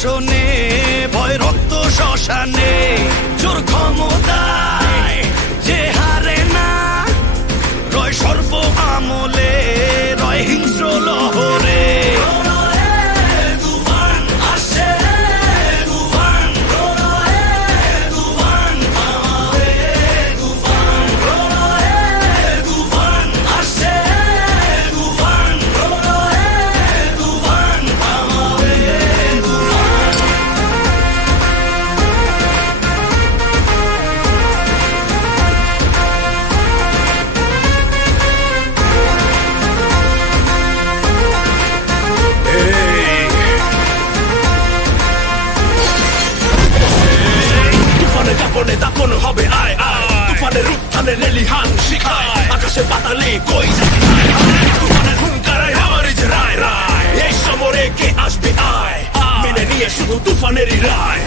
শাসনে ভয় রক্ত শ্মশানে জোর ক্ষমতায় যে হারে না রয় সর্ব আমলে রয় হিংস্র লহরে দাপন হবে আয় আয় তুফানের উত্থানে লেলিহান শিখায় আকাশে পাতালে কই তুফানের হুঙ্কারায় আমার রায় রায় এই সমরে কে আসবে আয় মেনে নিয়ে শুধু তুফানেরই রায়